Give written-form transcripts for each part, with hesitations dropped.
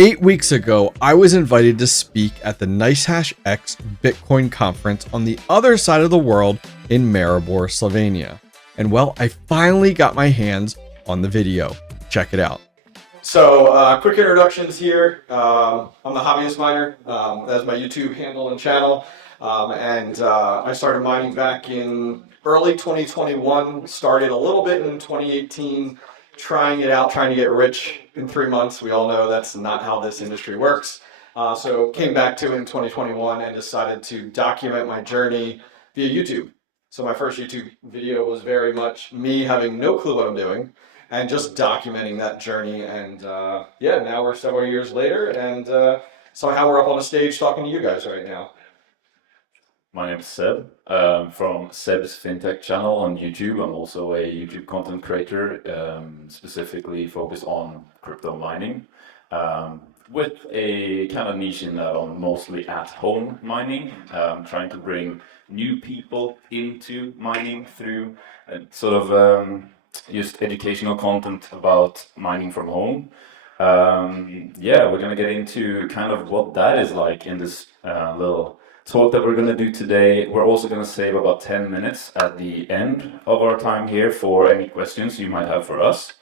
8 weeks ago, I was invited to speak at the NicehashX Bitcoin conference on the other side of the world in Maribor, Slovenia. And well, I finally got my hands on the video. Check it out. So, quick introductions here. I'm the Hobbyist miner. That's my YouTube handle and channel. I started mining back in early 2021, started a little bit in 2018, trying it out, trying to get rich in 3 months. We all know that's not how this industry works. So came back to it in 2021 and decided to document my journey via YouTube. So my first YouTube video was very much me having no clue what I'm doing and just documenting that journey. And now we're several years later, and somehow we're up on the stage talking to you guys right now. My name is Seb, from Seb's FinTech channel on YouTube. I'm also a YouTube content creator, specifically focused on crypto mining, with a kind of niche in that I'm mostly at-home mining, trying to bring new people into mining through sort of just educational content about mining from home. We're going to get into kind of what that is like in this little talk that we're going to do today. We're also going to save about 10 minutes at the end of our time here for any questions you might have for us.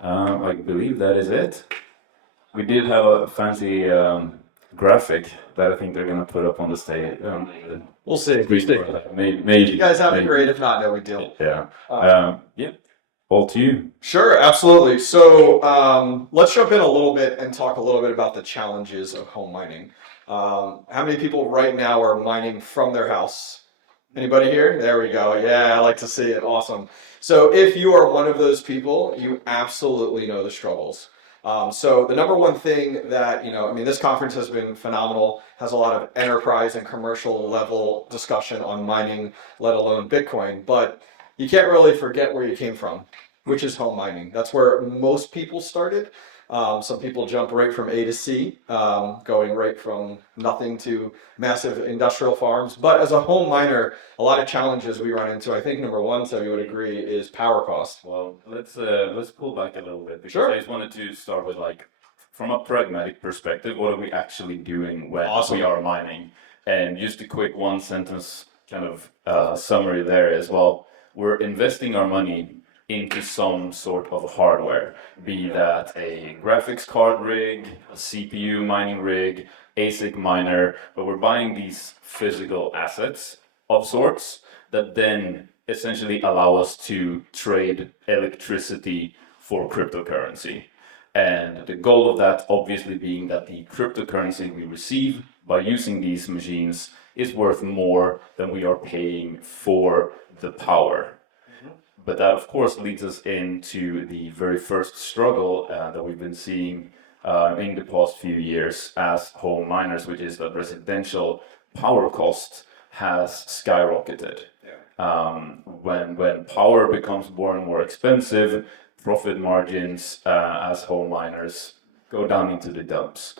I believe that is it. We did have a fancy graphic that I think they're going to put up on the stage. We'll see. Maybe. You guys have it great. If not, no big deal. Yeah. All to you. Sure, absolutely. So let's jump in a little bit and talk a little bit about the challenges of home mining. How many people right now are mining from their house? Anybody here? There we go. Yeah, I like to see it. Awesome. So if you are one of those people, you absolutely know the struggles. So the number one thing that, this conference has been phenomenal, has a lot of enterprise and commercial level discussion on mining, let alone Bitcoin, but you can't really forget where you came from, which is home mining. That's where most people started. Some people jump right from A to C, going right from nothing to massive industrial farms. But as a home miner, a lot of challenges we run into. I think number one, so you would agree, is power cost. Well, let's pull back a little bit, because Sure. I just wanted to start with, from a pragmatic perspective, what are we actually doing when we are mining? And just a quick one sentence kind of summary there as well. We're investing our money into some sort of hardware, be that a graphics card rig, a CPU mining rig, ASIC miner, but we're buying these physical assets of sorts that then essentially allow us to trade electricity for cryptocurrency. And the goal of that obviously being that the cryptocurrency we receive by using these machines is worth more than we are paying for the power. But that, of course, leads us into the very first struggle that we've been seeing in the past few years as home miners, which is that residential power cost has skyrocketed. When power becomes more and more expensive, profit margins as home miners go down into the dumps.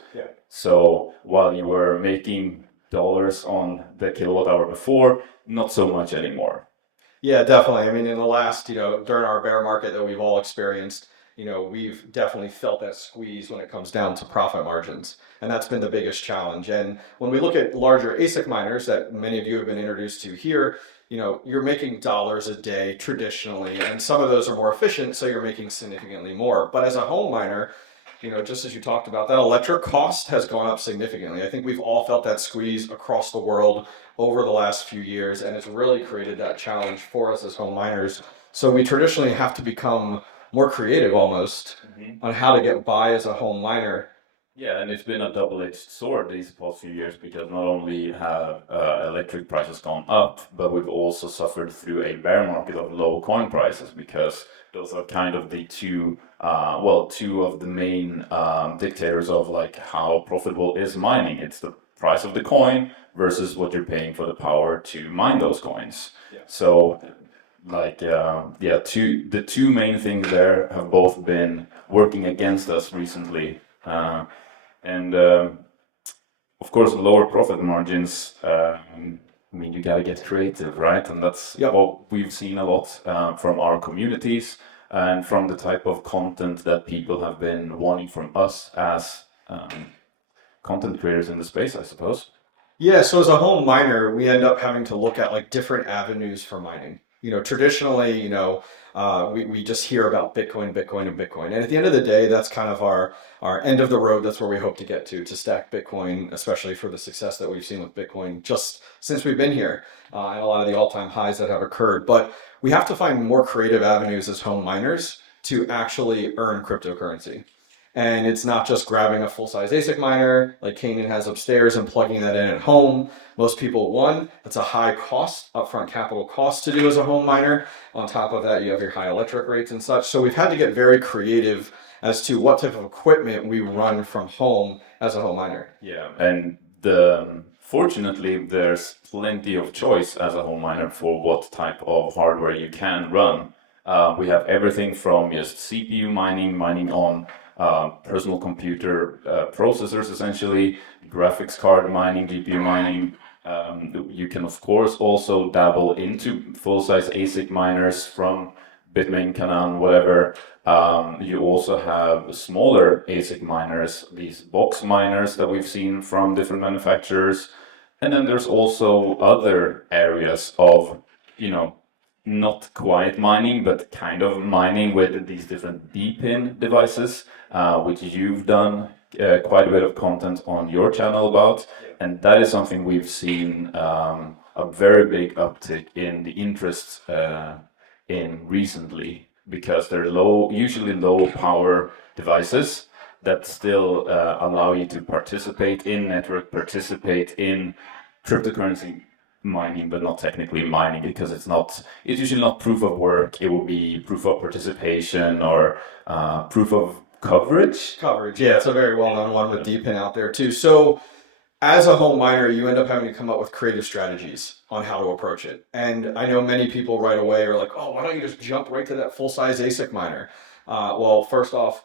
So while you were making dollars on the kilowatt hour before, not so much anymore. Yeah, definitely. In the last, during our bear market that we've all experienced, we've definitely felt that squeeze when it comes down to profit margins. And that's been the biggest challenge. And when we look at larger ASIC miners that many of you have been introduced to here, you're making dollars a day traditionally, and some of those are more efficient, so you're making significantly more. But as a home miner, just as you talked about, that electric cost has gone up significantly. I think we've all felt that squeeze across the world over the last few years, and it's really created that challenge for us as home miners. So we traditionally have to become more creative almost on how to get by as a home miner. Yeah, and it's been a double-edged sword these past few years, because not only have electric prices gone up, but we've also suffered through a bear market of low coin prices, because those are kind of the two of the main dictators of how profitable is mining. It's the price of the coin versus what you're paying for the power to mine those coins. So the two main things there have both been working against us recently. Of course, lower profit margins, you gotta get creative, right? And that's what we've seen a lot from our communities and from the type of content that people have been wanting from us as content creators in the space, I suppose. Yeah, so as a home miner, we end up having to look at like different avenues for mining. Traditionally, we just hear about Bitcoin, Bitcoin, and Bitcoin. And at the end of the day, that's kind of our end of the road. That's where we hope to get to stack Bitcoin, especially for the success that we've seen with Bitcoin just since we've been here, and a lot of the all-time highs that have occurred. But we have to find more creative avenues as home miners to actually earn cryptocurrency. And it's not just grabbing a full-size ASIC miner like Kanan has upstairs and plugging that in at home. Most people, one, that's a high cost, upfront capital cost to do as a home miner. On top of that, you have your high electric rates and such. So we've had to get very creative as to what type of equipment we run from home as a home miner. Yeah, and fortunately, there's plenty of choice as a home miner for what type of hardware you can run. We have everything from just CPU mining on personal computer processors, essentially, graphics card mining, GPU mining. You can, of course, also dabble into full-size ASIC miners from Bitmain, Canaan, whatever. You also have smaller ASIC miners, these box miners that we've seen from different manufacturers. And then there's also other areas of, not quite mining, but kind of mining with these different D-pin devices, which you've done quite a bit of content on your channel about. And that is something we've seen a very big uptick in the interest in recently, because they're usually low power devices that still allow you to participate in network, participate in cryptocurrency mining, but not technically mining, because it's usually not proof of work. It will be proof of participation or proof of coverage. Yeah, it's a very well-known one with DPIN out there too. So as a home miner, you end up having to come up with creative strategies on how to approach it. And I know many people right away are like, oh, why don't you just jump right to that full-size ASIC miner? Well, first off,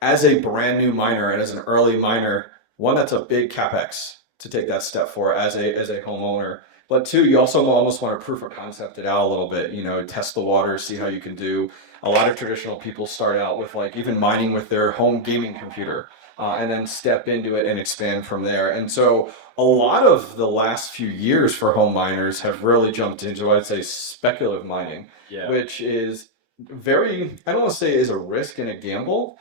as a brand new miner and as an early miner, one, that's a big capex to take that step for as a homeowner. But two, you also almost want to proof of concept it out a little bit, test the water, see how you can do. A lot of traditional people start out with like even mining with their home gaming computer, and then step into it and expand from there. And so a lot of the last few years for home miners have really jumped into what I'd say speculative mining, which is I don't want to say is a risk and a gamble,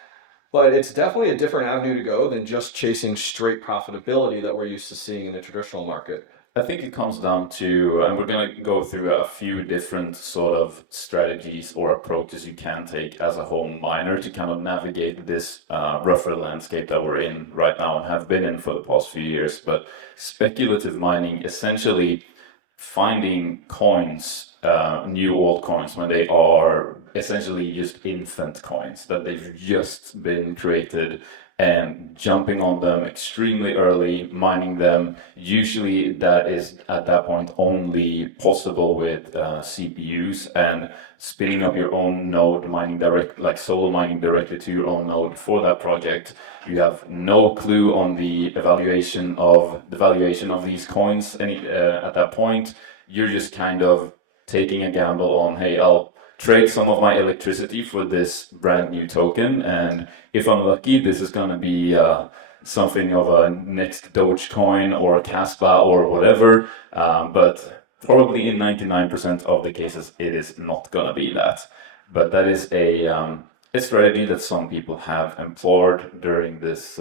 but it's definitely a different avenue to go than just chasing straight profitability that we're used to seeing in the traditional market. I think it comes down to, and we're going to go through a few different sort of strategies or approaches you can take as a home miner to kind of navigate this rougher landscape that we're in right now and have been in for the past few years. But speculative mining, essentially finding coins, new altcoins, when they are essentially just infant coins, that they've just been created, and jumping on them extremely early, mining them. Usually that is at that point only possible with CPUs, and spinning up your own node, solo mining directly to your own node for that project. You have no clue on the valuation of these coins at that point. You're just kind of taking a gamble on, hey, I'll trade some of my electricity for this brand new token, and if I'm lucky, this is going to be something of a next Dogecoin or a Caspa or whatever, but probably in 99% of the cases it is not going to be that. But that is a strategy that some people have employed during this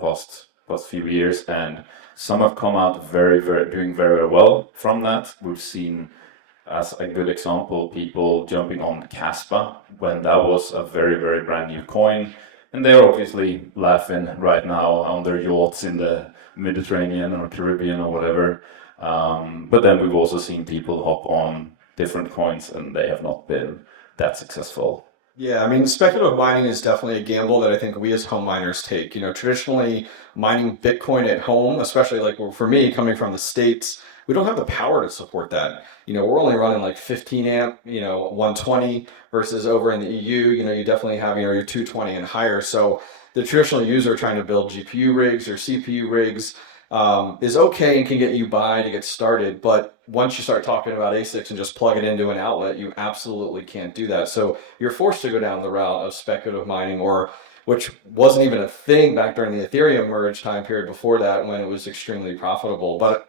past few years, and some have come out doing very well from that. We've seen, as a good example, people jumping on Caspa when that was a very, very brand new coin. And they're obviously laughing right now on their yachts in the Mediterranean or Caribbean or whatever. But then we've also seen people hop on different coins and they have not been that successful. Yeah, I mean, speculative mining is definitely a gamble that I think we as home miners take. Traditionally mining Bitcoin at home, especially like for me coming from the States, we don't have the power to support that. We're only running like 15 amp, 120 versus over in the EU, you definitely have, your 220 and higher. So the traditional user trying to build GPU rigs or CPU rigs is okay and can get you by to get started. But once you start talking about ASICs and just plug it into an outlet, you absolutely can't do that. So you're forced to go down the route of speculative mining, or which wasn't even a thing back during the Ethereum merge time period before that when it was extremely profitable. But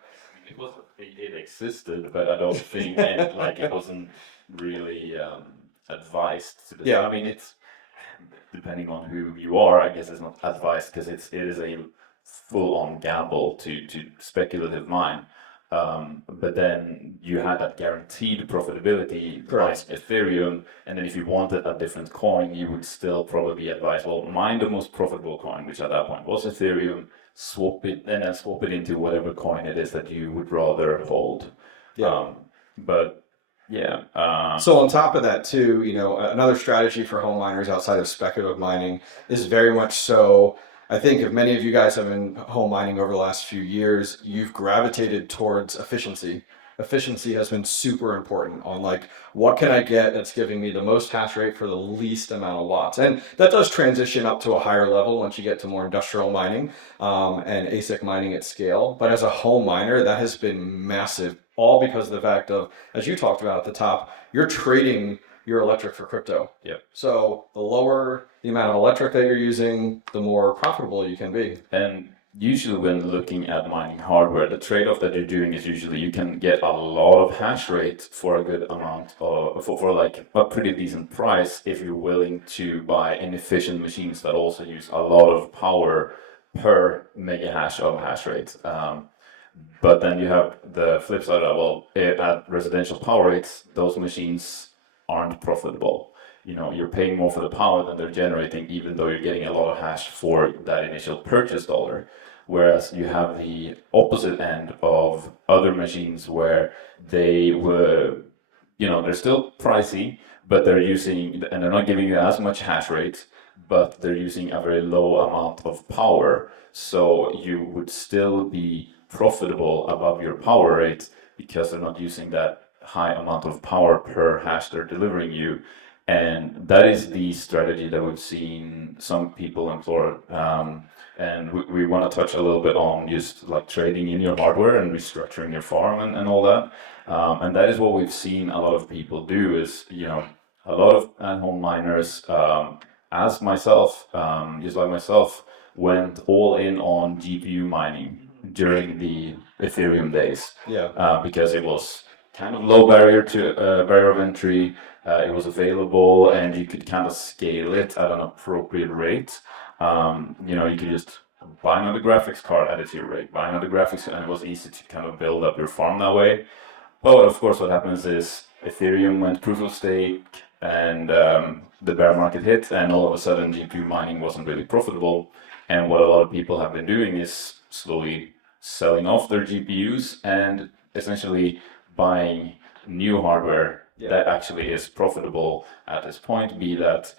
it existed, but I don't think it wasn't really advised to. Yeah. I mean, it's depending on who you are. I guess it's not advised because it is a full-on gamble to speculative mine. But then you had that guaranteed profitability Correct. like Ethereum, and then if you wanted a different coin, you would still probably advise, well, mine the most profitable coin, which at that point was Ethereum, swap it, and then swap it into whatever coin it is that you would rather hold. Yeah. But yeah. So on top of that too, another strategy for home miners outside of speculative mining is very much so. I think if many of you guys have been home mining over the last few years, you've gravitated towards efficiency. Efficiency has been super important on like, what can I get that's giving me the most hash rate for the least amount of watts? And that does transition up to a higher level once you get to more industrial mining and ASIC mining at scale. But as a home miner, that has been massive, all because of the fact of, as you talked about at the top, you're trading your electric for crypto. Yeah. So the lower the amount of electric that you're using, the more profitable you can be. And usually when looking at mining hardware, the trade-off that you're doing is usually you can get a lot of hash rate for a good amount of, for like a pretty decent price if you're willing to buy inefficient machines that also use a lot of power per mega hash of hash rate. But then you have the flip side of, well, at residential power rates, those machines aren't profitable. You're paying more for the power than they're generating, even though you're getting a lot of hash for that initial purchase dollar. Whereas you have the opposite end of other machines where they were, they're still pricey, but they're using, and they're not giving you as much hash rate, but they're using a very low amount of power. So you would still be profitable above your power rate because they're not using that high amount of power per hash they're delivering you. And that is the strategy that we've seen some people employ. And we want to touch a little bit on just like trading in your hardware and restructuring your farm and all that. And that is what we've seen a lot of people do is, a lot of at-home miners, as myself, just like myself, went all in on GPU mining during the Ethereum days. Yeah. Because it was kind of low barrier of entry. It was available, and you could kind of scale it at an appropriate rate. You could just buy another graphics card, add it to your rig, buy another graphics, and it was easy to kind of build up your farm that way. But of course, what happens is Ethereum went proof of stake, and the bear market hit, and all of a sudden GPU mining wasn't really profitable. And what a lot of people have been doing is slowly selling off their GPUs and essentially buying new hardware that actually is profitable at this point, be that,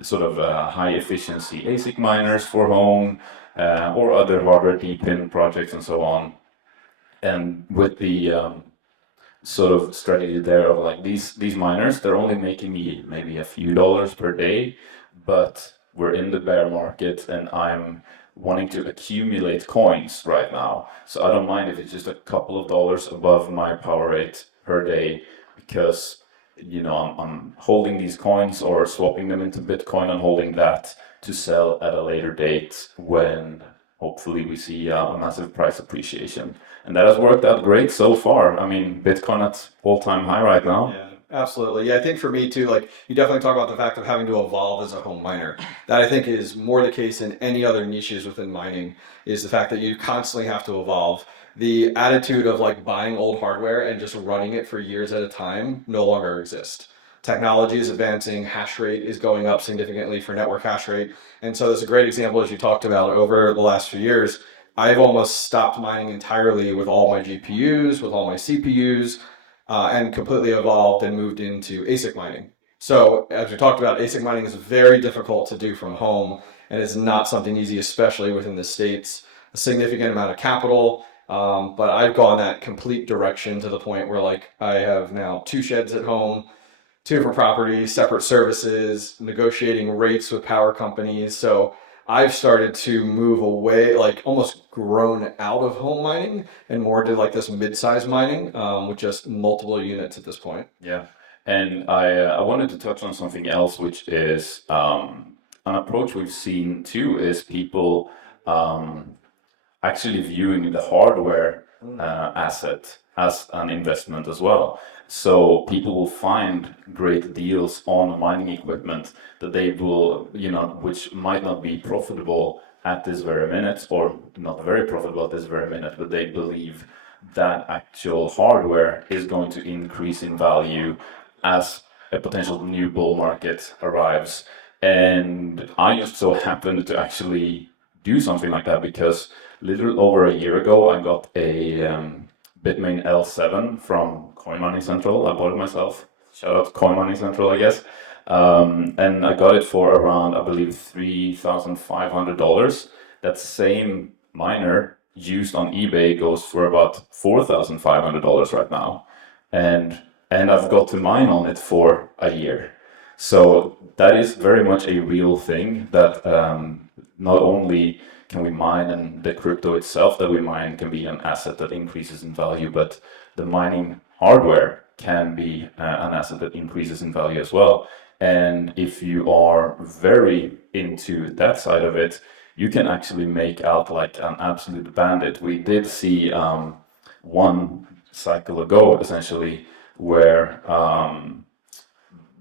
sort of high efficiency ASIC miners for home or other hardware deep-in projects and so on. And with the sort of strategy there of like these miners, they're only making me maybe a few dollars per day, but we're in the bear market and I'm wanting to accumulate coins right now. So I don't mind if it's just a couple of dollars above my power rate per day because, I'm holding these coins or swapping them into Bitcoin and holding that to sell at a later date when hopefully we see a massive price appreciation. And that has worked out great so far. I mean, Bitcoin at all-time high right now. Yeah. Absolutely. Yeah, I think for me too, like you definitely talk about the fact of having to evolve as a home miner. That I think is more the case in any other niches within mining is the fact that you constantly have to evolve. The attitude of like buying old hardware and just running it for years at a time no longer exists. Technology is advancing, hash rate is going up significantly for network hash rate. And so there's a great example as you talked about over the last few years. I've almost stopped mining entirely with all my GPUs, with all my CPUs. And completely evolved and moved into ASIC mining. So as we talked about, ASIC mining is very difficult to do from home and it's not something easy, especially within the States. A significant amount of capital, but I've gone that complete direction to the point where like I have now 2 sheds at home, 2 different properties, separate services, negotiating rates with power companies. So I've started to move away, like almost grown out of home mining and more to like this mid-size mining with just multiple units at this point. Yeah. And I wanted to touch on something else, which is an approach we've seen too, is people actually viewing the hardware asset as an investment as well. So people will find great deals on mining equipment that they will, which might not be profitable at this very minute, or not very profitable at this very minute, but they believe that actual hardware is going to increase in value as a potential new bull market arrives. And I just so happened to actually do something like that because little over a year ago, I got a Bitmain L7 from Coin Money Central. I bought it myself. Shout out to Coin Money Central, I guess. And I got it for around, I believe, $3,500. That same miner used on eBay goes for about $4,500 right now. And I've got to mine on it for a year. So that is very much a real thing that not only can we mine, and the crypto itself that we mine can be an asset that increases in value, but the mining hardware can be an asset that increases in value as well. And if you are very into that side of it, you can actually make out like an absolute bandit. We did see one cycle ago, essentially, where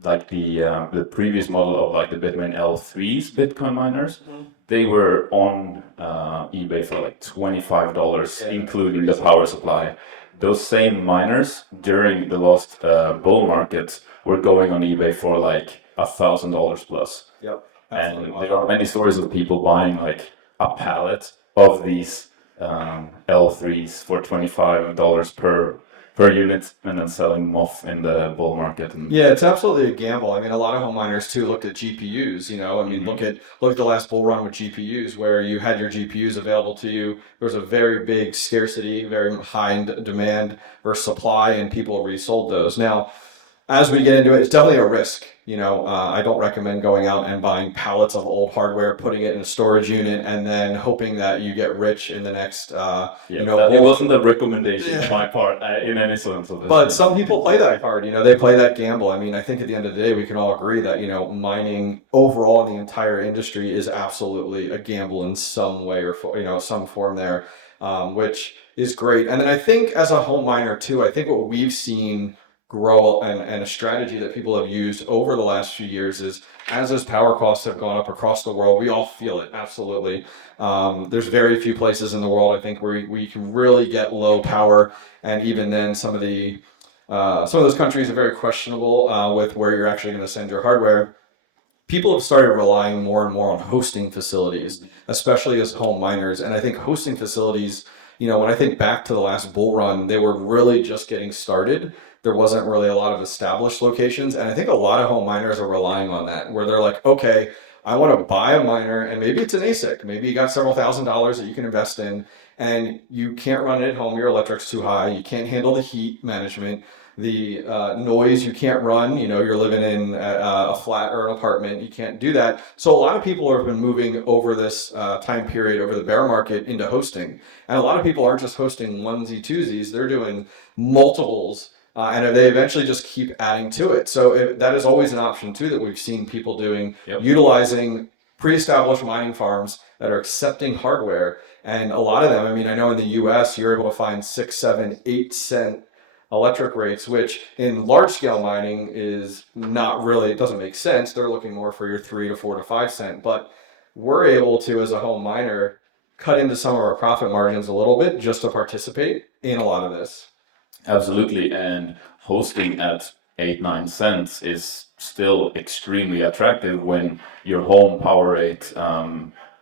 like the previous model of like the Bitmain L3s Bitcoin miners, they were on eBay for like $25, including the power supply. Those same miners during the last bull market were going on eBay for like $1,000 plus. Yep. And there are many stories of people buying like a pallet of these L3s for $25 per unit and then selling them off in the bull market. And yeah, it's absolutely a gamble. I mean, a lot of home miners too looked at GPUs. Look at the last bull run with GPUs, where you had your GPUs available to you. There was a very big scarcity, very high in demand versus supply, and people resold those. Now, as we get into it, it's definitely a risk. I don't recommend going out and buying pallets of old hardware, putting it in a storage unit, and then hoping that you get rich in the next. It wasn't a recommendation on my part in any sense of this. But some people play that card. They play that gamble. I mean, I think at the end of the day, we can all agree that mining overall in the entire industry is absolutely a gamble in some way or some form there, which is great. And then I think as a home miner too, I think what we've seen grow and a strategy that people have used over the last few years is, as those power costs have gone up across the world, we all feel it, absolutely. There's very few places in the world, I think, where you can really get low power, and even then some of those countries are very questionable with where you're actually going to send your hardware. People have started relying more and more on hosting facilities, especially as home miners. And I think hosting facilities, when I think back to the last bull run, they were really just getting started. There wasn't really a lot of established locations. And I think a lot of home miners are relying on that, where they're like, okay, I want to buy a miner, and maybe it's an ASIC. Maybe you got several $1,000s that you can invest in, and you can't run it at home. Your electric's too high. You can't handle the heat management, the noise. You can't run. You're living in a flat or an apartment. You can't do that. So a lot of people have been moving over this time period, over the bear market, into hosting. And a lot of people aren't just hosting onesie twosies. They're doing multiples. And they eventually just keep adding to it. So that is always an option too that we've seen people doing, utilizing pre-established mining farms that are accepting hardware. And a lot of them, I know in the US, you're able to find 6, 7, 8 cent electric rates, which in large scale mining is not really, it doesn't make sense. They're looking more for your 3 to 4 to 5 cent. But we're able to, as a home miner, cut into some of our profit margins a little bit just to participate in a lot of this. Absolutely, and hosting at 8-9 cents is still extremely attractive when your home power rate,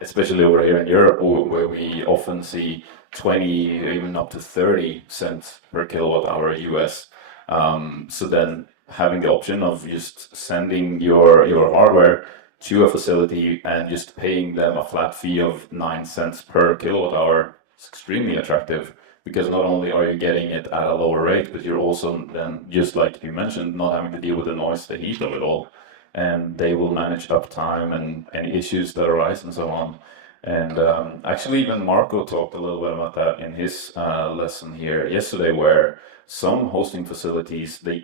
especially over here in Europe, where we often see 20, even up to 30 cents per kilowatt hour US. So then having the option of just sending your hardware to a facility and just paying them a flat fee of 9 cents per kilowatt hour is extremely attractive. Because not only are you getting it at a lower rate, but you're also then, just like you mentioned, not having to deal with the noise, the heat of it all. And they will manage uptime and any issues that arise and so on. And actually, even Marco talked a little bit about that in his lesson here yesterday, where some hosting facilities they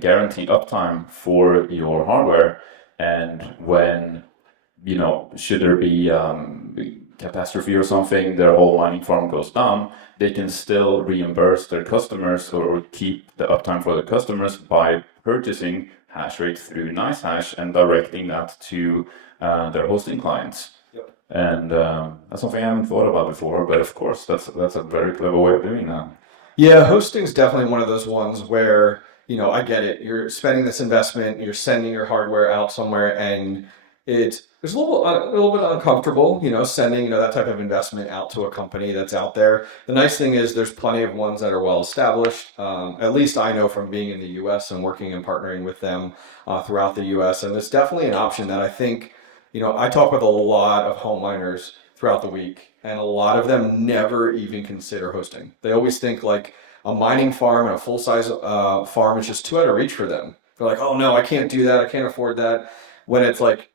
guarantee uptime for your hardware, and when should there be catastrophe or something, their whole mining farm goes down, they can still reimburse their customers or keep the uptime for the customers by purchasing hash rate through NiceHash and directing that to their hosting clients. And that's something I haven't thought about before, but of course, that's a very clever way of doing that. Yeah, hosting is definitely one of those ones where, I get it. You're spending this investment, you're sending your hardware out somewhere, and it's a little bit uncomfortable, sending, that type of investment out to a company that's out there. The nice thing is there's plenty of ones that are well established. At least I know from being in the US and working and partnering with them throughout the US. And it's definitely an option that I think, I talk with a lot of home miners throughout the week, and a lot of them never even consider hosting. They always think like a mining farm and a full-size farm is just too out of reach for them. They're like, oh no, I can't do that. I can't afford that. When it's like,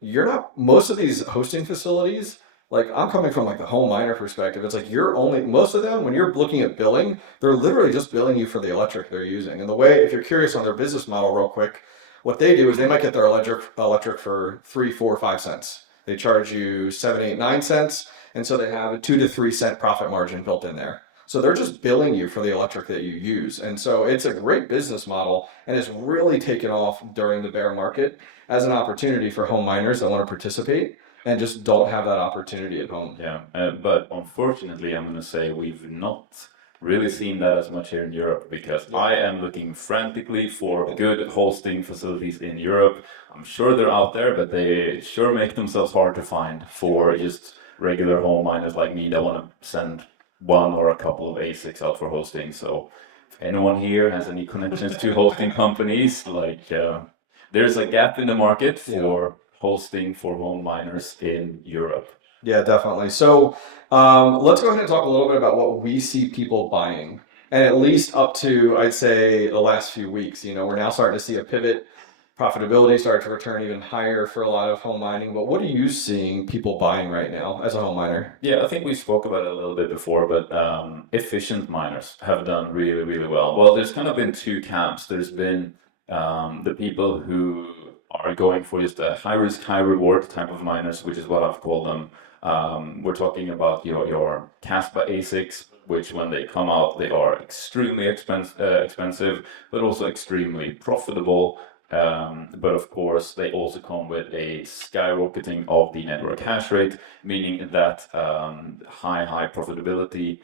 most of these hosting facilities, like I'm coming from like the home miner perspective, it's like most of them, when you're looking at billing, they're literally just billing you for the electric they're using. And the way, if you're curious on their business model real quick, what they do is they might get their electric for 3, 4, 5 cents. They charge you 7, 8, 9 cents. And so they have a 2 to 3 cent profit margin built in there. So they're just billing you for the electric that you use. And so it's a great business model, and it's really taken off during the bear market as an opportunity for home miners that want to participate and just don't have that opportunity at home. Yeah, but unfortunately, I'm going to say we've not really seen that as much here in Europe, because I am looking frantically for good hosting facilities in Europe. I'm sure they're out there, but they sure make themselves hard to find for just regular home miners like me that want to send one or a couple of ASICs out for hosting. So if anyone here has any connections to hosting companies, there's a gap in the market for hosting for home miners in Europe. Yeah, definitely. So let's go ahead and talk a little bit about what we see people buying. And at least up to, I'd say, the last few weeks, we're now starting to see a pivot. Profitability started to return even higher for a lot of home mining. But what are you seeing people buying right now as a home miner? Yeah, I think we spoke about it a little bit before, but efficient miners have done really, really well. Well, there's kind of been two camps. There's been the people who are going for just a high risk, high reward type of miners, which is what I've called them. We're talking about your Caspa ASICs, which when they come out, they are extremely expensive, but also extremely profitable. But of course, they also come with a skyrocketing of the network hash rate, meaning that high profitability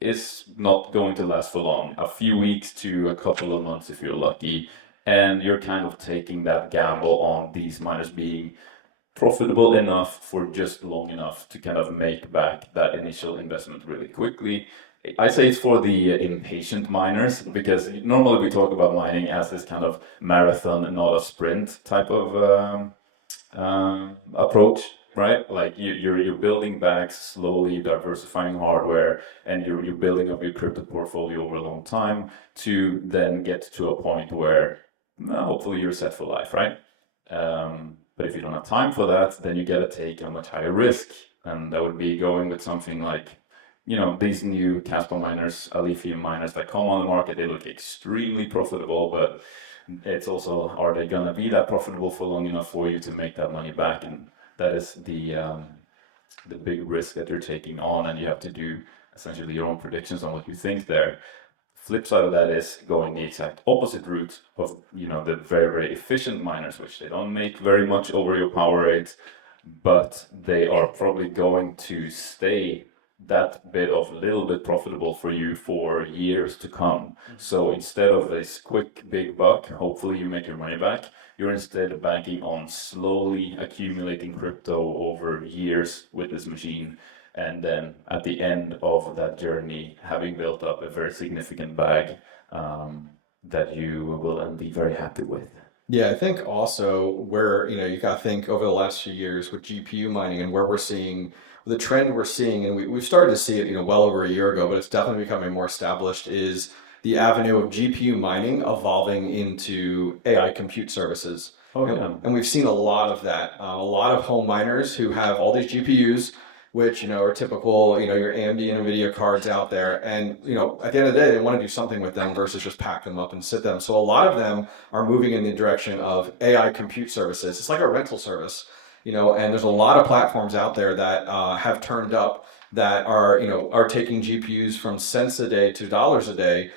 is not going to last for long. A few weeks to a couple of months if you're lucky. And you're kind of taking that gamble on these miners being profitable enough for just long enough to kind of make back that initial investment really quickly. I say it's for the impatient miners, because normally we talk about mining as this kind of marathon and not a sprint type of approach, right? Like you're building back slowly, diversifying hardware, and you're building up your crypto portfolio over a long time to then get to a point where hopefully you're set for life, right? But if you don't have time for that, then you gotta take a much higher risk, and that would be going with something like, these new Caspa miners, lithium miners that come on the market. They look extremely profitable, but it's also, are they gonna be that profitable for long enough for you to make that money back? And that is the big risk that you're taking on, and you have to do essentially your own predictions on what you think there. Flip side of that is going the exact opposite route of the very, very efficient miners, which they don't make very much over your power rate, but they are probably going to stay that bit of little bit profitable for you for years to come. So instead of this quick big buck, hopefully you make your money back, you're instead banking on slowly accumulating crypto over years with this machine. And then at the end of that journey, having built up a very significant bag that you will then be very happy with. Yeah, I think also where, you got to think over the last few years with GPU mining and where we're seeing the trend we're seeing, and we've started to see it, well over a year ago, but it's definitely becoming more established, is the avenue of GPU mining evolving into AI compute services. Oh, yeah. And we've seen a lot of that. A lot of home miners who have all these GPUs, which, are typical, your AMD and NVIDIA cards out there. And, at the end of the day, they want to do something with them versus just pack them up and sit them. So a lot of them are moving in the direction of AI compute services. It's like a rental service, and there's a lot of platforms out there that have turned up that are taking GPUs from cents a day to dollars a day,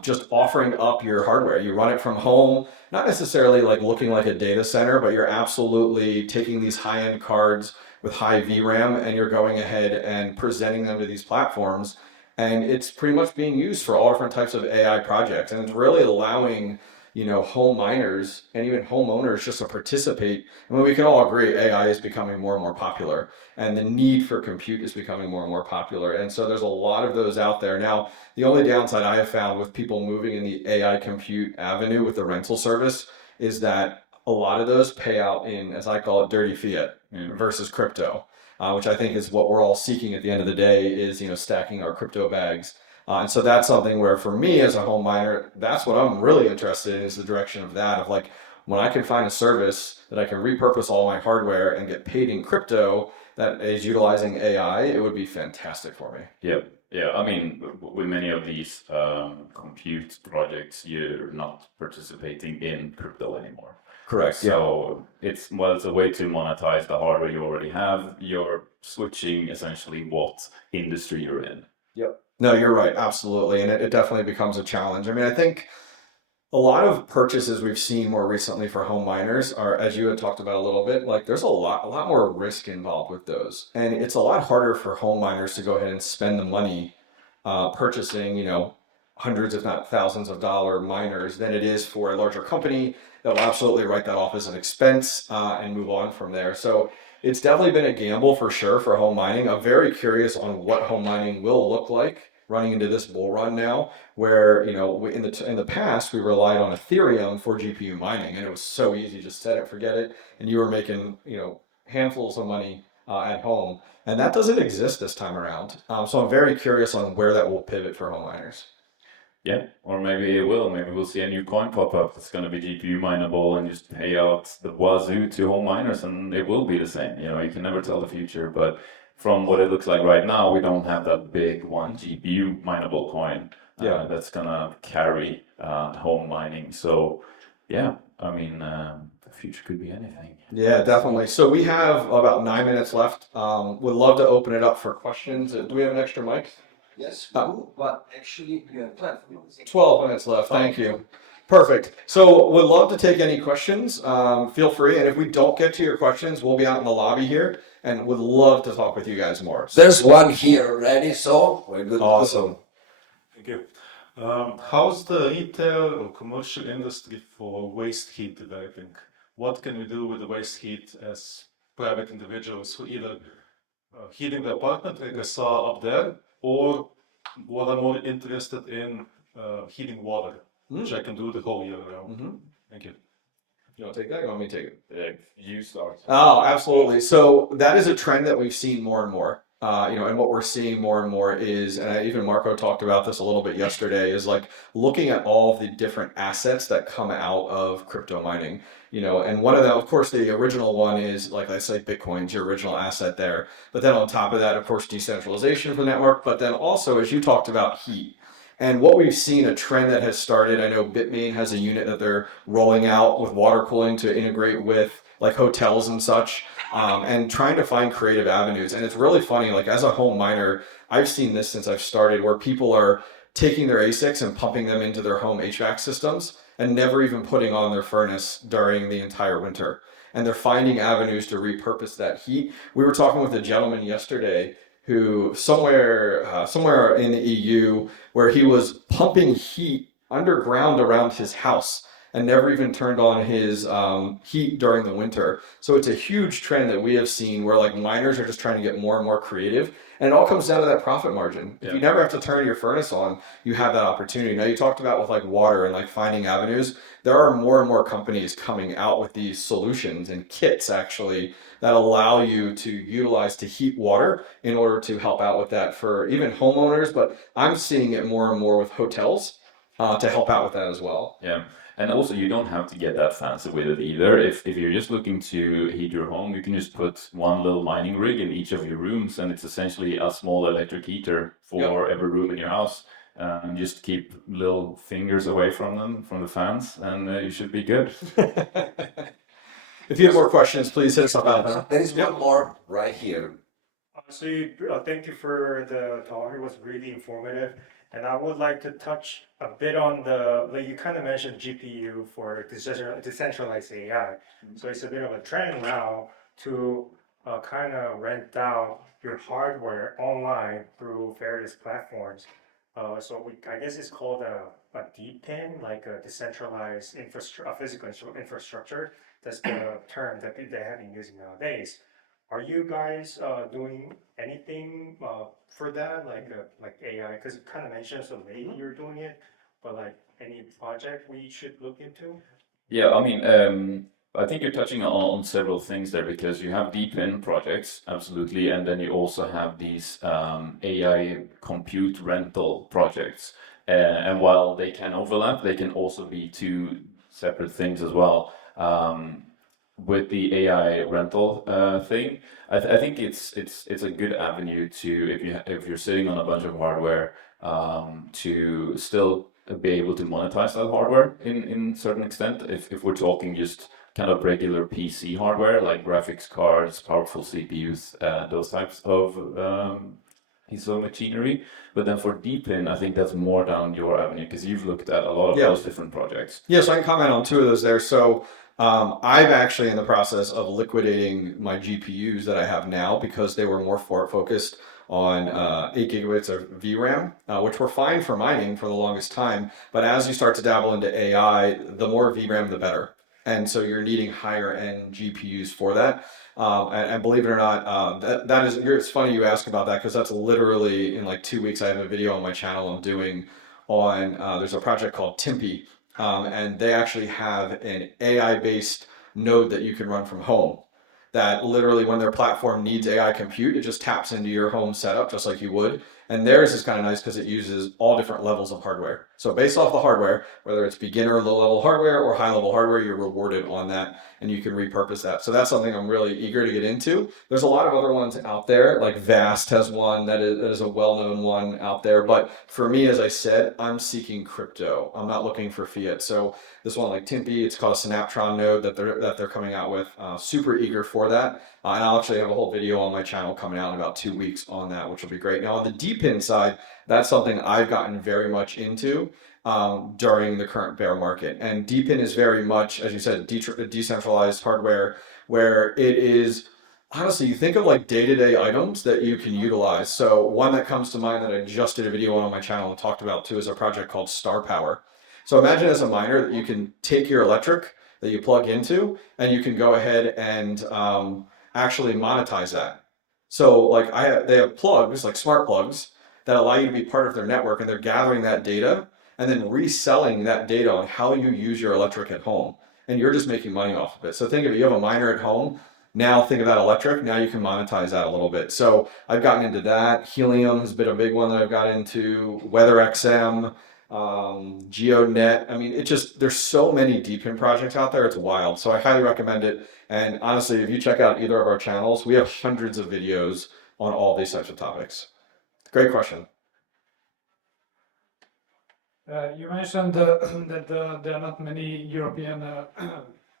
just offering up your hardware. You run it from home, not necessarily like looking like a data center, but you're absolutely taking these high-end cards with high VRAM and you're going ahead and presenting them to these platforms. And it's pretty much being used for all different types of AI projects. And it's really allowing, home miners and even homeowners just to participate. I mean, we can all agree AI is becoming more and more popular and the need for compute is becoming more and more popular. And so there's a lot of those out there. Now, the only downside I have found with people moving in the AI compute avenue with the rental service is that a lot of those pay out in, as I call it, dirty fiat versus crypto, which I think is what we're all seeking at the end of the day is, stacking our crypto bags. And so that's something where for me as a home miner, that's what I'm really interested in is the direction of that of like, when I can find a service that I can repurpose all my hardware and get paid in crypto that is utilizing AI, it would be fantastic for me. Yep. Yeah, I mean, with many of these compute projects, you're not participating in crypto anymore. Correct. So it's a way to monetize the hardware you already have. You're switching essentially what industry you're in. Yep. No, you're right. Absolutely. And it definitely becomes a challenge. I mean, I think a lot of purchases we've seen more recently for home miners are, as you had talked about a little bit, like there's a lot more risk involved with those. And it's a lot harder for home miners to go ahead and spend the money purchasing, hundreds, if not thousands of dollar miners than it is for a larger company that will absolutely write that off as an expense and move on from there. So it's definitely been a gamble for sure for home mining. I'm very curious on what home mining will look like running into this bull run now, where in the past we relied on Ethereum for GPU mining, and it was so easy, just set it, forget it, and you were making handfuls of money at home, and that doesn't exist this time around. So I'm very curious on where that will pivot for home miners. Yeah, or maybe it will. Maybe we'll see a new coin pop up that's going to be GPU mineable and just pay out the wazoo to home miners, and it will be the same. You can never tell the future, but from what it looks like right now, we don't have that big one GPU mineable coin that's going to carry home mining. So, yeah, I mean, the future could be anything. Yeah, definitely. So we have about 9 minutes left. Would love to open it up for questions. Do we have an extra mic? Yes, we do, but actually you have 12 minutes. 12 minutes left. Thank you. Perfect. So would love to take any questions. Feel free. And if we don't get to your questions, we'll be out in the lobby here and would love to talk with you guys more. There's one here already, so we're good. Awesome. Thank you. How's the retail or commercial industry for waste heat developing? What can we do with the waste heat as private individuals who either heating the apartment like I saw up there, or what I'm more interested in heating water, which I can do the whole year round. Thank you. You want to take that? You want me to take it? You start. Oh, absolutely. So that is a trend that we've seen more and more. And what we're seeing more and more is, and even Marco talked about this a little bit yesterday, is like looking at all the different assets that come out of crypto mining. And one of them, of course, the original one is, like I say, Bitcoin's your original asset there. But then on top of that, of course, decentralization for the network. But then also, as you talked about, heat. And what we've seen, a trend that has started, I know Bitmain has a unit that they're rolling out with water cooling to integrate with like hotels and such, and trying to find creative avenues. And it's really funny, like as a home miner, I've seen this since I've started, where people are taking their ASICs and pumping them into their home HVAC systems and never even putting on their furnace during the entire winter. And they're finding avenues to repurpose that heat. We were talking with a gentleman yesterday who somewhere in the EU, where he was pumping heat underground around his house and never even turned on his heat during the winter. So it's a huge trend that we have seen where like miners are just trying to get more and more creative. And it all comes down to that profit margin. If you never have to turn your furnace on, you have that opportunity. Now you talked about with like water and like finding avenues. There are more and more companies coming out with these solutions and kits actually that allow you to utilize to heat water in order to help out with that for even homeowners. But I'm seeing it more and more with hotels to help out with that as well. Yeah. And also, you don't have to get that fancy with it either. If you're just looking to heat your home, you can just put one little mining rig in each of your rooms, and it's essentially a small electric heater for every room in your house. Just keep little fingers away from them, from the fans, and you should be good. If you have more questions, please hit us up out. There is one more right here. Thank you for the talk. It was really informative. And I would like to touch a bit on like you kind of mentioned GPU for decentralized AI. So it's a bit of a trend now to kind of rent out your hardware online through various platforms. I guess it's called a DePIN, like a decentralized physical infrastructure. That's the term that they have been using nowadays. Are you guys doing anything for that, like AI? Because you kind of mentioned so maybe you're doing it, but like any project we should look into? Yeah, I mean, I think you're touching on several things there because you have deep-in projects, absolutely, and then you also have these AI compute rental projects. And while they can overlap, they can also be two separate things as well. With the AI rental thing, I think it's a good avenue to if you're sitting on a bunch of hardware to still be able to monetize that hardware in certain extent. If we're talking just kind of regular PC hardware like graphics cards, powerful CPUs, those types of piece of machinery. But then for DeepIn, I think that's more down your avenue because you've looked at a lot of those different projects. Yeah, so I can comment on two of those there. So I've actually in the process of liquidating my GPUs that I have now because they were more focused on 8 gigabits of VRAM, which were fine for mining for the longest time. But as you start to dabble into AI, the more VRAM, the better. And so you're needing higher end GPUs for that. And believe it or not, that is, it's funny you ask about that because that's literally in like 2 weeks, I have a video on my channel I'm doing on, there's a project called Timpi. And they actually have an AI-based node that you can run from home that literally when their platform needs AI compute, it just taps into your home setup just like you would. And theirs is kind of nice because it uses all different levels of hardware. So based off the hardware, whether it's beginner low-level hardware or high-level hardware, you're rewarded on that and you can repurpose that. So that's something I'm really eager to get into. There's a lot of other ones out there, like Vast has one that is a well-known one out there. But for me, as I said, I'm seeking crypto. I'm not looking for fiat. So this one like Timpi, it's called a Synaptron node that they're coming out with. Super eager for that. And I'll actually have a whole video on my channel coming out in about 2 weeks on that, which will be great. Now on the DeepIn side, that's something I've gotten very much into during the current bear market. And DeepIn is very much, as you said, decentralized hardware where it is, honestly, you think of like day-to-day items that you can utilize. So one that comes to mind that I just did a video on my channel and talked about too is a project called Star Power. So imagine as a miner that you can take your electric that you plug into and you can go ahead and actually monetize that. So like they have plugs, like smart plugs, that allow you to be part of their network, and they're gathering that data and then reselling that data on how you use your electric at home. And you're just making money off of it. So think of it, you have a miner at home, now think of that electric, now you can monetize that a little bit. So I've gotten into that. Helium has been a big one that I've got into, WeatherXM, GeoNet. I mean, there's so many DeepIn projects out there, it's wild. So I highly recommend it. And honestly, if you check out either of our channels, we have hundreds of videos on all these types of topics. Great question. You mentioned that there are not many European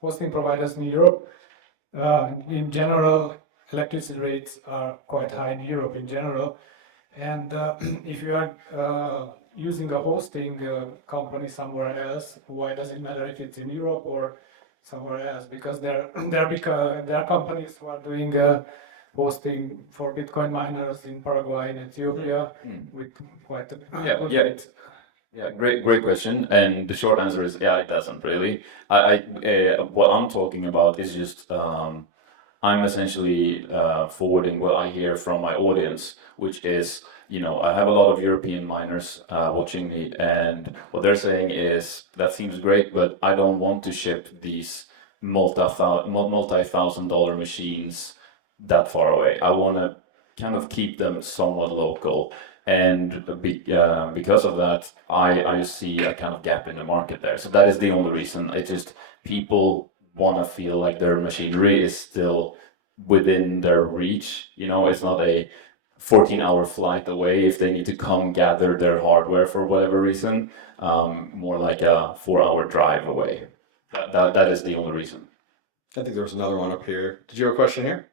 hosting providers in Europe. In general, electricity rates are quite high in Europe in general. And if you are using a hosting company somewhere else, why does it matter if it's in Europe or somewhere else? Because there are companies who are doing hosting for Bitcoin miners in Paraguay and Ethiopia with quite a good rate. Yeah, great question. And the short answer is, yeah, it doesn't really. What I'm talking about is just I'm essentially forwarding what I hear from my audience, which is, I have a lot of European miners watching me, and what they're saying is, that seems great, but I don't want to ship these multi-$1,000 machines that far away. I want to kind of keep them somewhat local. And because of that, I see a kind of gap in the market there. So that is the only reason. It's just people want to feel like their machinery is still within their reach. You know, it's not a 14-hour flight away if they need to come gather their hardware for whatever reason. More like a 4-hour drive away. That is the only reason. I think there was another one up here. Did you have a question here?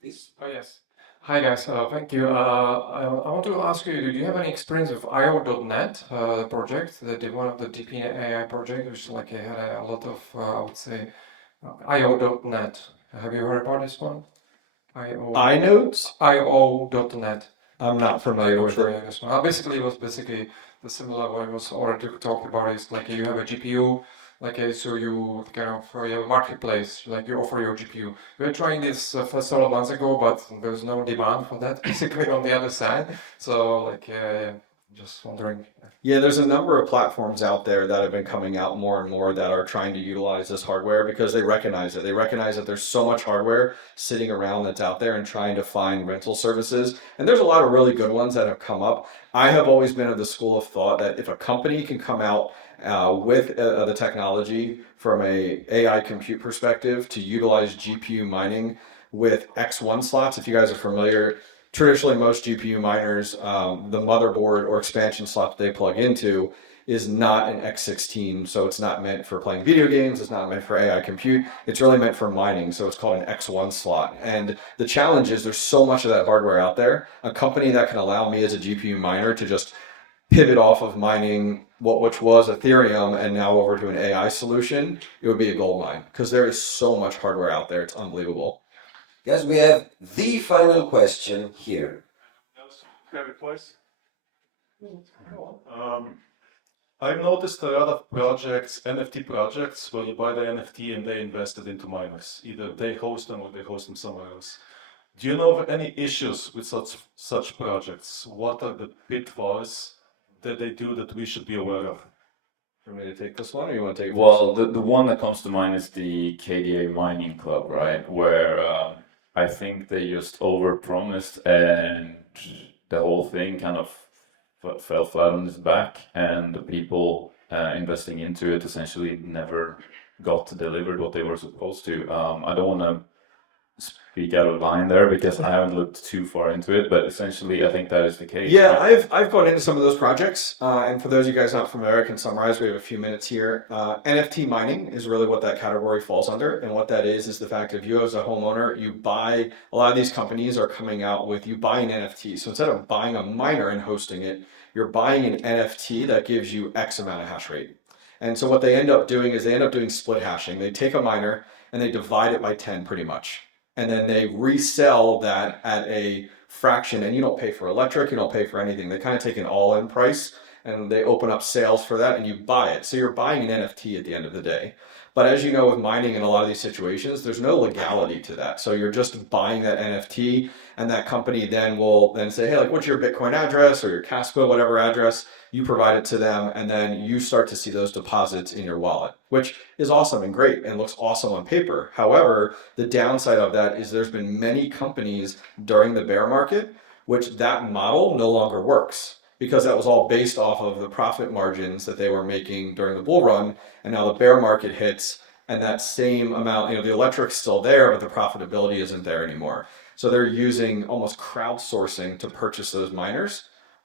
This Oh, yes. Hi guys, thank you. I want to ask you, do you have any experience of IO.net project, one of the DP AI project, which like had a lot of, I would say, IO.net. Have you heard about this one? iNodes? IO.net. I'm not familiar with it. This one. Basically, it was basically the similar one was already talked about. Is like you have a GPU, so you kind of you have a marketplace, like you offer your GPU. We were trying this for several months ago, but there's no demand for that basically on the other side. So just wondering. Yeah, there's a number of platforms out there that have been coming out more and more that are trying to utilize this hardware because they recognize it. They recognize that there's so much hardware sitting around that's out there and trying to find rental services. And there's a lot of really good ones that have come up. I have always been of the school of thought that if a company can come out with the technology from a AI compute perspective to utilize GPU mining with X1 slots, if you guys are familiar, traditionally most GPU miners, the motherboard or expansion slot they plug into is not an X16, so it's not meant for playing video games, it's not meant for AI compute, it's really meant for mining, so it's called an X1 slot. And the challenge is there's so much of that hardware out there, a company that can allow me as a GPU miner to just pivot off of mining which was Ethereum and now over to an AI solution, it would be a gold mine, because there is so much hardware out there, it's unbelievable. Guys, we have the final question here. I've noticed a lot of projects, NFT projects, where you buy the NFT and they invest it into miners. Either they host them or they host them somewhere else. Do you know of any issues with such projects? What are the pitfalls that they do that we should be aware of? You want me to take this one or you want to take it? Well, the one that comes to mind is the KDA Mining Club, right? Where I think they just overpromised and the whole thing kind of fell flat on its back, and the people investing into it essentially never got delivered what they were supposed to. I don't want to speak out of line there because I haven't looked too far into it, but essentially I think that is the case. Yeah, I've gone into some of those projects, and for those of you guys not familiar, I can summarize. We have a few minutes here. NFT mining is really what that category falls under, and what that is the fact if you as a homeowner, you buy, a lot of these companies are coming out with you buying NFT. So instead of buying a miner and hosting it, you're buying an NFT that gives you X amount of hash rate. And so what they end up doing is they end up doing split hashing. They take a miner and they divide it by 10 pretty much. And then they resell that at a fraction, and you don't pay for electric, you don't pay for anything. They kind of take an all-in price and they open up sales for that and you buy it. So you're buying an NFT at the end of the day. But as you know, with mining in a lot of these situations, there's no legality to that. So you're just buying that NFT, and that company then will then say, hey, like, what's your Bitcoin address or your Caspa, whatever address, you provide it to them, and then you start to see those deposits in your wallet, which is awesome and great and looks awesome on paper. However, the downside of that is there's been many companies during the bear market, which that model no longer works, because that was all based off of the profit margins that they were making during the bull run. And now the bear market hits and that same amount, the electric's still there, but the profitability isn't there anymore. So they're using almost crowdsourcing to purchase those miners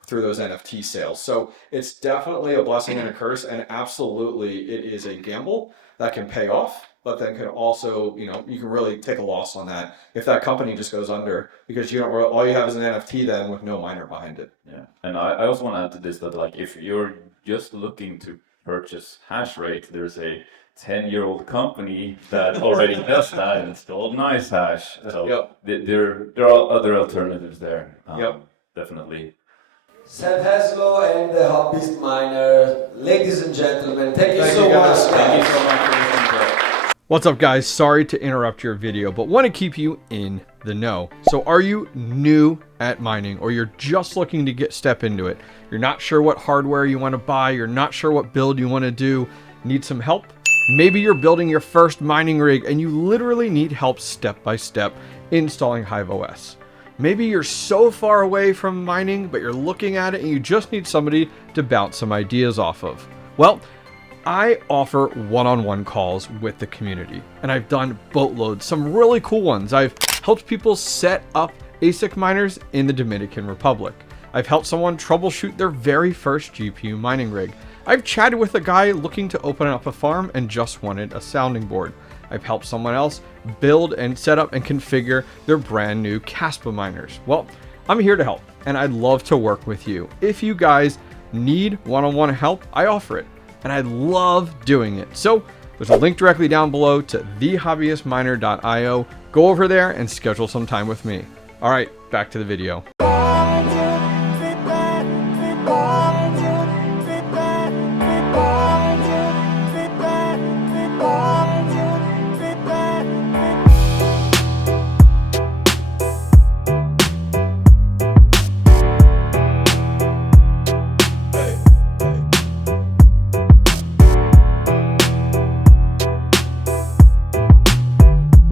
through those NFT sales. So it's definitely a blessing and a curse, and absolutely it is a gamble that can pay off, but then can also, you can really take a loss on that if that company just goes under, because all you have is an NFT then with no miner behind it. Yeah, and I also want to add to this that like if you're just looking to purchase hash rate, there's a 10-year-old company that already does that, and it's called NicehashX. So there are other alternatives there. Definitely. Seb Hezlo and the Hobbyist miner, ladies and gentlemen, thank you so much. Thank you so much for listening to it. What's up, guys? Sorry to interrupt your video, but want to keep you in the know. So are you new at mining, or you're just looking to step into it? You're not sure what hardware you want to buy, you're not sure what build you want to do, need some help? Maybe you're building your first mining rig and you literally need help step by step installing HiveOS. Maybe you're so far away from mining, but you're looking at it and you just need somebody to bounce some ideas off of. Well, I offer one-on-one calls with the community, and I've done boatloads, some really cool ones. I've helped people set up ASIC miners in the Dominican Republic. I've helped someone troubleshoot their very first GPU mining rig. I've chatted with a guy looking to open up a farm and just wanted a sounding board. I've helped someone else build and set up and configure their brand new Caspa miners. Well, I'm here to help, and I'd love to work with you. If you guys need one-on-one help, I offer it, and I love doing it. So there's a link directly down below to thehobbyistminer.io. Go over there and schedule some time with me. All right, back to the video.